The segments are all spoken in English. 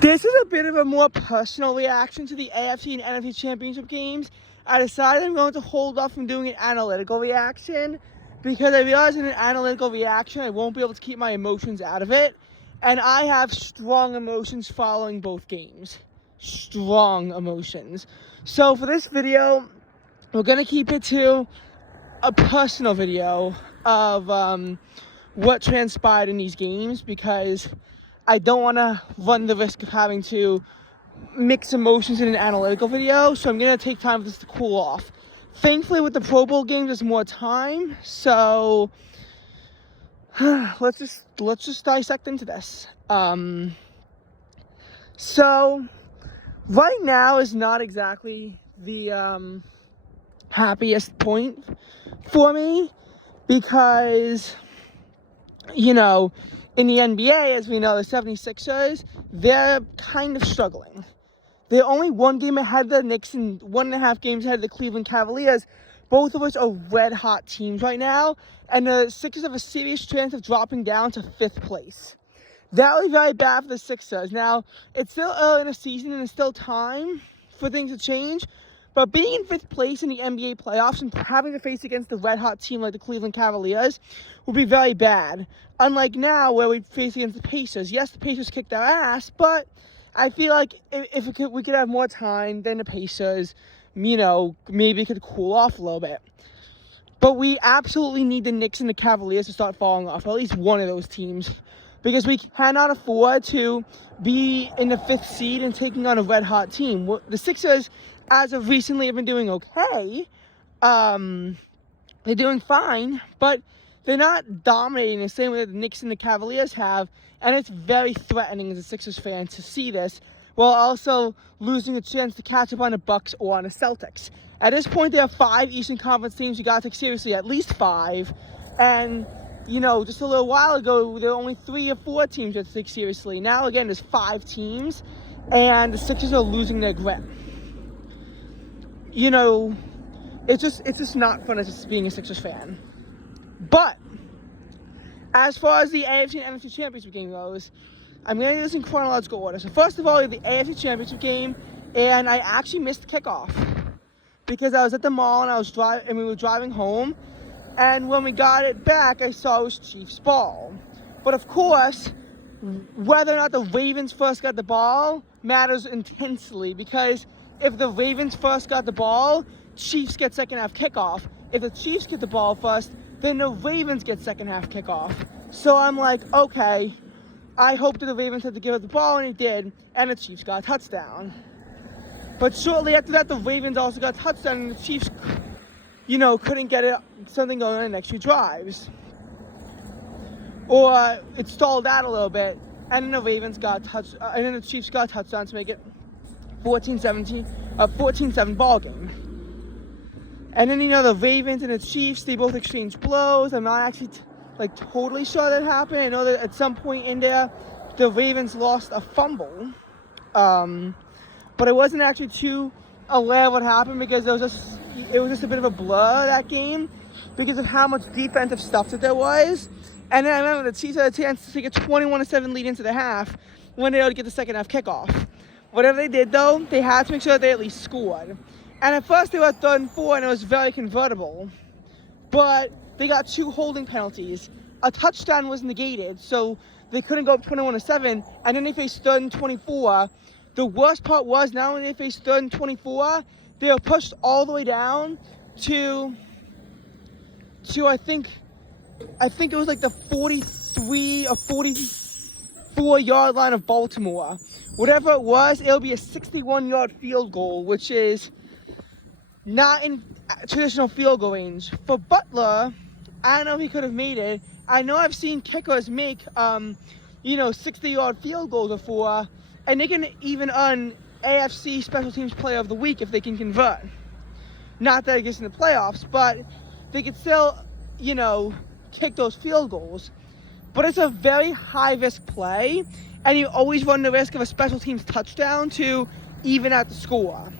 This is a bit of a more personal reaction to the AFC and NFC Championship games. I decided I'm going to hold off from doing an analytical reaction because I realized in an analytical reaction I won't be able to keep my emotions out of it. And I have strong emotions following both games. Strong emotions. So for this video, we're going to keep it to a personal video of what transpired in these games because I don't want to run the risk of having to mix emotions in an analytical video, so I'm going to take time for this to cool off. Thankfully, with the Pro Bowl games, there's more time, so let's just dissect into this. So right now is not exactly the happiest point for me because, you know, in the NBA, as we know, the 76ers, they're kind of struggling. They're only one game ahead of the Knicks and 1.5 games ahead of the Cleveland Cavaliers, both of which are red-hot teams right now, and the Sixers have a serious chance of dropping down to 5th place. That would be very bad for the Sixers. Now, it's still early in the season and there's still time for things to change, but being in 5th place in the NBA playoffs and having to face against the red-hot team like the Cleveland Cavaliers would be very bad. Unlike now, where we face against the Pacers. Yes, the Pacers kicked our ass, but I feel like if we could have more time, then the Pacers, you know, maybe could cool off a little bit. But we absolutely need the Knicks and the Cavaliers to start falling off, or at least one of those teams, because we cannot afford to be in the 5th seed and taking on a red-hot team. The Sixers, as of recently, have been doing okay. They're doing fine, but they're not dominating the same way that the Knicks and the Cavaliers have, and it's very threatening as a Sixers fan to see this, while also losing a chance to catch up on the Bucks or on the Celtics. At this point, there are 5 Eastern Conference teams you got to take seriously, at least 5, and, you know, just a little while ago, there were only 3 or 4 teams you had to take seriously. Now, again, there's 5 teams, and the Sixers are losing their grip. You know, it's just not fun as just being a Sixers fan. But as far as the AFC and NFC Championship game goes, I'm going to do this in chronological order. So first of all, we have the AFC Championship game, and I actually missed kickoff because I was at the mall and we were driving home, and when we got it back, I saw it was Chiefs ball. But of course, whether or not the Ravens first got the ball matters intensely because if the Ravens first got the ball, Chiefs get second half kickoff. If the Chiefs get the ball first, then the Ravens get second half kickoff. So I'm like, okay, I hope that the Ravens had to give up the ball, and he did, and the Chiefs got a touchdown. But shortly after that, the Ravens also got a touchdown, and the Chiefs, you know, couldn't get something going on the next few drives. Or it stalled out a little bit, and then the Ravens got and then the Chiefs got a touchdown to make it 14-7 ball game. And then, you know, the Ravens and the Chiefs, they both exchanged blows. I'm not actually, totally sure that happened. I know that at some point in there, the Ravens lost a fumble. But it wasn't actually too aware of what happened because it was just a bit of a blur, that game, because of how much defensive stuff that there was. And then I remember the Chiefs had a chance to take a 21-7 lead into the half when they were able to get the second half kickoff. Whatever they did, though, they had to make sure that they at least scored. And at first, they were at 3rd and 4, and it was very convertible. But they got 2 holding penalties. A touchdown was negated, so they couldn't go up 21-7. And then they faced 3rd and 24. The worst part was, now when they faced 3rd and 24, they were pushed all the way down to I think it was like the 43 or 44-yard line of Baltimore. Whatever it was, it'll be a 61-yard field goal, which is not in traditional field goal range. For Butler, I don't know if he could have made it. I know I've seen kickers make, 60-yard field goals before, and they can even earn AFC Special Teams Player of the Week if they can convert. Not that it gets in the playoffs, but they could still, kick those field goals. But it's a very high-risk play, and you always run the risk of a special teams touchdown to even out the score.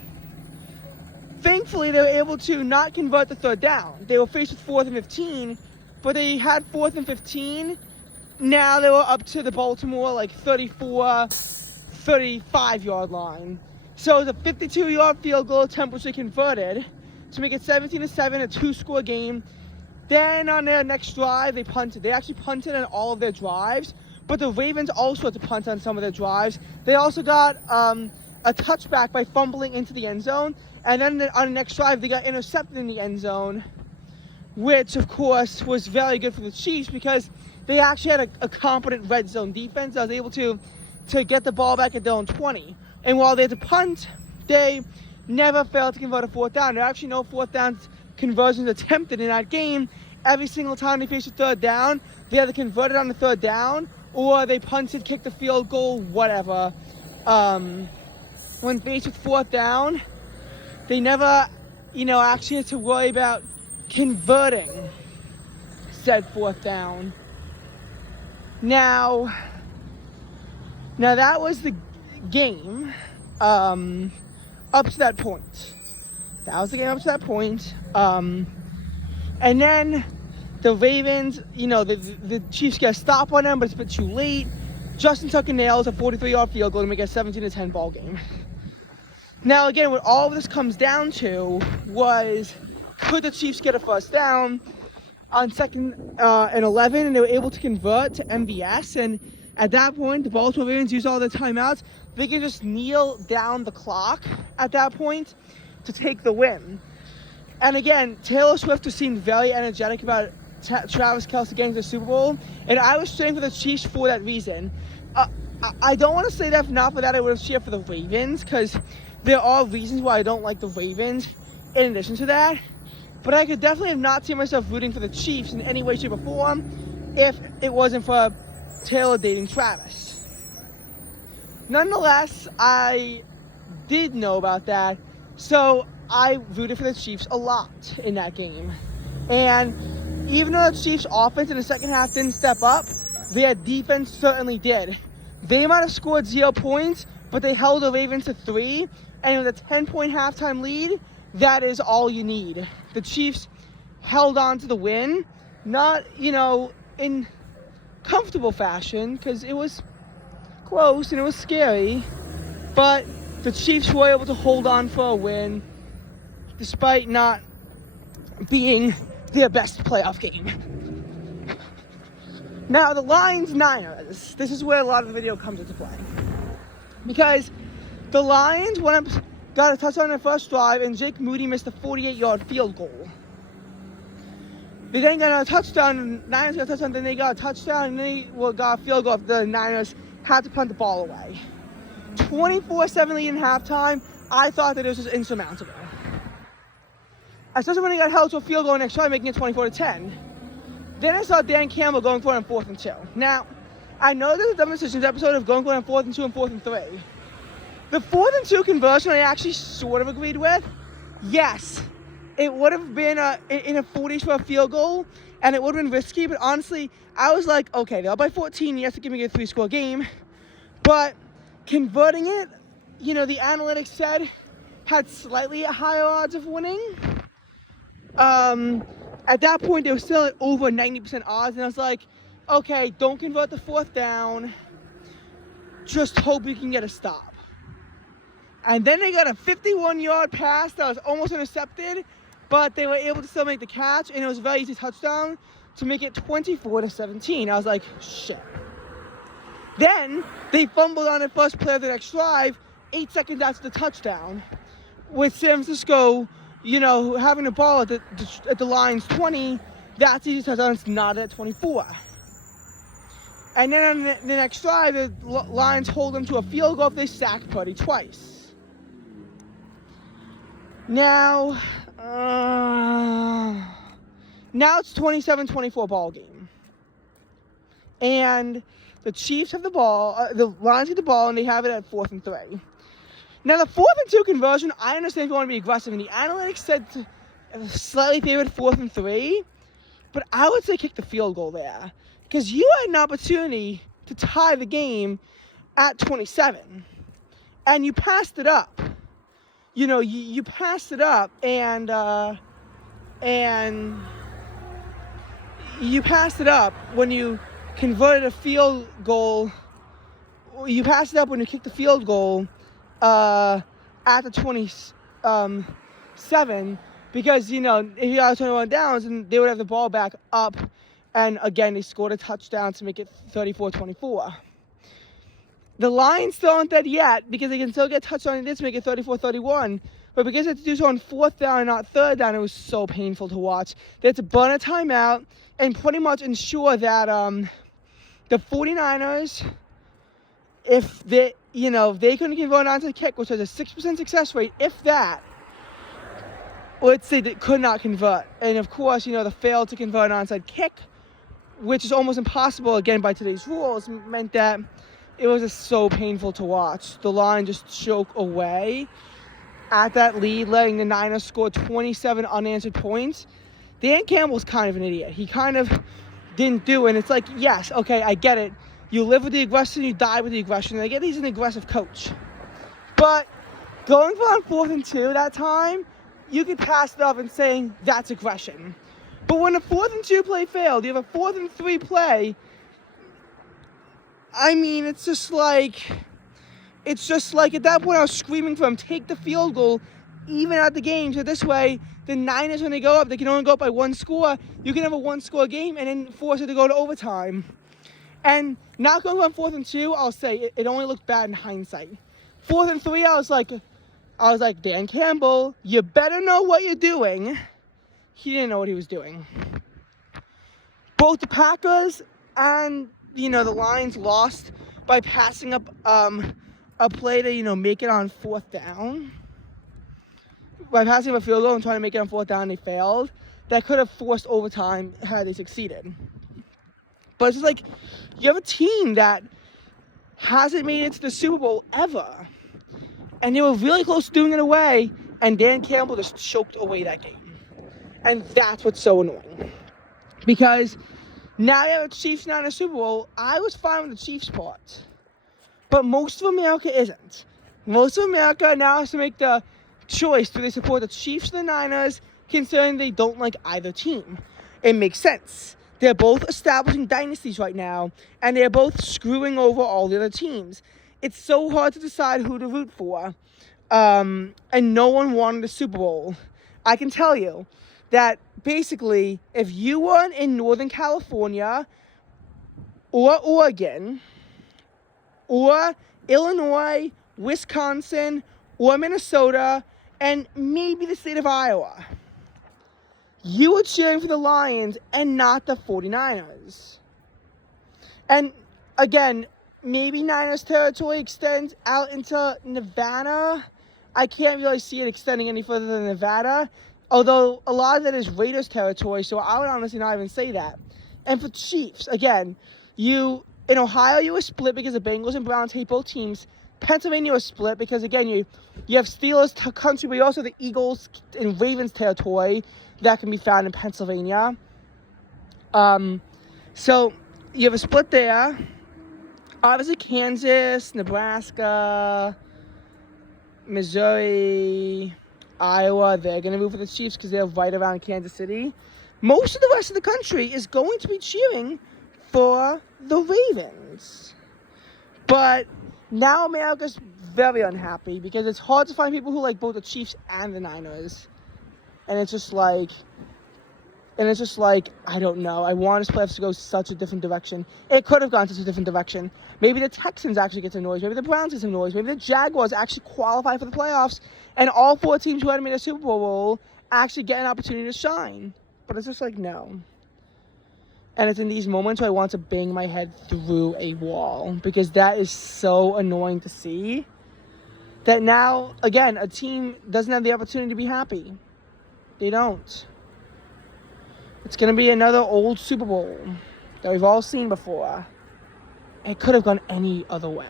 Thankfully, they were able to not convert the 3rd down. They were faced with 4th and 15, but they had 4th and 15. Now they were up to the Baltimore, 34, 35-yard line. So it was a 52-yard field goal attempt which they converted to make it 17-7, a 2-score game. Then on their next drive, they punted. They actually punted on all of their drives, but the Ravens also had to punt on some of their drives. They also got a touchback by fumbling into the end zone, and then on the next drive, they got intercepted in the end zone, which, of course, was very good for the Chiefs because they actually had a competent red zone defense that was able to get the ball back at their own 20. And while they had to punt, they never failed to convert a 4th down. There are actually no 4th down conversions attempted in that game. Every single time they faced a 3rd down, they either converted on the 3rd down or they punted, kicked the field goal, whatever. When faced with 4th down, they never, actually had to worry about converting said 4th down. Now that was the game up to that point. That was the game up to that point. And then the Ravens, the Chiefs get a stop on them, but it's a bit too late. Justin Tucker nails a 43-yard field goal to make it a 17-10 ball game. Now, again, what all of this comes down to was, could the Chiefs get a 1st down on 2nd and 11, and they were able to convert to MVS, and at that point, the Baltimore Ravens used all their timeouts. They can just kneel down the clock at that point to take the win. And again, Taylor Swift was seen very energetic about Travis Kelce getting to the Super Bowl, and I was cheering for the Chiefs for that reason. I don't want to say that if not for that, I would have cheered for the Ravens, because there are reasons why I don't like the Ravens in addition to that. But I could definitely have not seen myself rooting for the Chiefs in any way, shape, or form if it wasn't for Taylor dating Travis. Nonetheless, I did know about that, so I rooted for the Chiefs a lot in that game. And even though the Chiefs' offense in the second half didn't step up, their defense certainly did. They might have scored 0 points, but they held the Ravens to 3, and with a 10-point halftime lead, that is all you need. The Chiefs held on to the win, not, in comfortable fashion, because it was close and it was scary, but the Chiefs were able to hold on for a win despite not being their best playoff game. Now, the Lions-Niners, this is where a lot of the video comes into play, because the Lions got a touchdown on their first drive, and Jake Moody missed a 48-yard field goal. They then got a touchdown, the Niners got a touchdown, then they got a touchdown, and then they got a field goal after the Niners had to punt the ball away. 24-7 lead in halftime, I thought that it was just insurmountable. Especially when they got held to a field goal next try, making it 24-10. Then I saw Dan Campbell going for it on 4th and 2. Now, I know there's a dumb decisions episode of going for it on 4th and 2 and 4th and 3. The 4th and 2 conversion I actually sort of agreed with. Yes, it would have been in a 40s for a field goal, and it would have been risky, but honestly, I was like, okay, they're up by 14, you have to give me a 3-score game. But converting it, the analytics said had slightly higher odds of winning. At that point, they were still at over 90% odds, and I was like, okay, don't convert the 4th down. Just hope you can get a stop. And then they got a 51-yard pass that was almost intercepted, but they were able to still make the catch, and it was a very easy touchdown to make it 24-17. I was like, shit. Then they fumbled on their first play of the next drive, 8 seconds after the touchdown, with San Francisco, having the ball at the Lions 20. That's easy touchdown. It's not at 24. And then on the next drive, the Lions hold them to a field goal if they sack Purdy twice. Now it's 27-24 ball game. And the Chiefs have the ball, the Lions get the ball, and they have it at 4th and 3. Now, the 4th and 2 conversion, I understand if you want to be aggressive, and the analytics said slightly favored 4th and 3, but I would say kick the field goal there, because you had an opportunity to tie the game at 27, and you passed it up. You passed it up, and you passed it up when you converted a field goal you pass it up when you kick the field goal at the 27, because, you know, if you got 21 downs, and they would have the ball back up, and again, they scored a touchdown to make it 34-24. The Lions still aren't dead yet, because they can still get touchdowns on this to make it 34-31. But because they had to do so on 4th down and not 3rd down, it was so painful to watch. They had to burn a timeout and pretty much ensure that the 49ers, if they couldn't convert an onside kick, which has a 6% success rate, if that, let's say they could not convert. And of course, you know, the fail to convert an onside kick, which is almost impossible, again, by today's rules, meant that it was just so painful to watch. The line just choke away at that lead, letting the Niners score 27 unanswered points. Dan Campbell's kind of an idiot. He kind of didn't do it. And it's like, yes, okay, I get it. You live with the aggression, you die with the aggression. And I get he's an aggressive coach. But going for on 4th and 2 that time, you could pass it up and saying that's aggression. But when a 4th and 2 play failed, you have a 4th and 3 play, I mean, it's just like at that point I was screaming for him, take the field goal, even out the game. So this way, the Niners, when they go up, they can only go up by 1 score. You can have a 1-score game and then force it to go to overtime. And not going on 4th and 2, I'll say it only looked bad in hindsight. 4th and 3, I was like, Dan Campbell, you better know what you're doing. He didn't know what he was doing. Both the Packers and, you know, the Lions lost by passing up a play to, you know, make it on 4th down. By passing up a field goal and trying to make it on 4th down, they failed. That could have forced overtime had they succeeded. But it's just like, you have a team that hasn't made it to the Super Bowl ever. And they were really close to doing it away, and Dan Campbell just choked away that game. And that's what's so annoying. Because now you have a Chiefs not in a Super Bowl. I was fine with the Chiefs part. But most of America isn't. Most of America now has to make the choice. Do they support the Chiefs or the Niners, considering they don't like either team? It makes sense. They're both establishing dynasties right now, and they're both screwing over all the other teams. It's so hard to decide who to root for, and no one wanted a Super Bowl. I can tell you that basically, if you weren't in Northern California or Oregon or Illinois, Wisconsin, or Minnesota, and maybe the state of Iowa, you were cheering for the Lions and not the 49ers. And again, maybe Niners territory extends out into Nevada. I can't really see it extending any further than Nevada, although a lot of that is Raiders territory, so I would honestly not even say that. And for Chiefs, again, in Ohio, you were split because the Bengals and Browns hate both teams. Pennsylvania was split because, again, you have Steelers country, but you also have the Eagles and Ravens territory that can be found in Pennsylvania. So you have a split there. Obviously, Kansas, Nebraska, Missouri, Iowa, they're going to move for the Chiefs because they're right around Kansas City. Most of the rest of the country is going to be cheering for the Ravens. But now America's very unhappy because it's hard to find people who like both the Chiefs and the Niners. And it's just like, I don't know. I want this playoffs to go such a different direction. It could have gone such a different direction. Maybe the Texans actually get some noise. Maybe the Browns get some noise. Maybe the Jaguars actually qualify for the playoffs. And all 4 teams who hadn't made a Super Bowl actually get an opportunity to shine. But it's just like, no. And it's in these moments where I want to bang my head through a wall. Because that is so annoying to see. That now, again, a team doesn't have the opportunity to be happy. They don't. It's going to be another old Super Bowl that we've all seen before. It could have gone any other way.